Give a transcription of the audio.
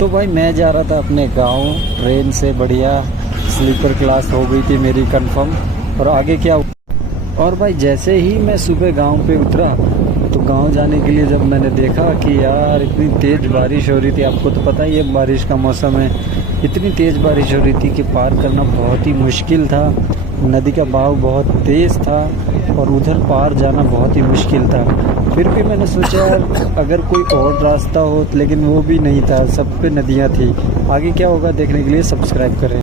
तो भाई मैं जा रहा था अपने गांव ट्रेन से, बढ़िया स्लीपर क्लास हो गई थी मेरी कंफर्म। और आगे क्या हुआ? और भाई जैसे ही मैं सुबह गांव पे उतरा तो गांव जाने के लिए जब मैंने देखा कि यार इतनी तेज़ बारिश हो रही थी, आपको तो पता ही है बारिश का मौसम है, इतनी तेज़ बारिश हो रही थी कि पार करना बहुत ही मुश्किल था। नदी का बहाव बहुत तेज़ था और उधर पार जाना बहुत ही मुश्किल था। फिर भी मैंने सोचा यार अगर कोई और रास्ता हो, लेकिन वो भी नहीं था, सब पे नदियाँ थी। आगे क्या होगा देखने के लिए सब्सक्राइब करें।